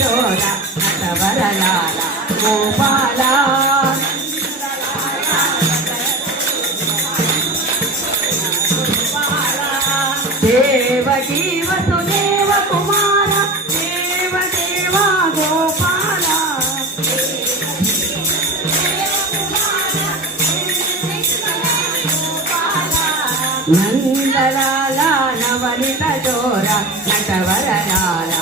చోర నటవరలాల గోపాల దేవకీ వసుదేవ కుమార దేవదేవా గోపాల నందలాల నవనిత చోర నటవరలాల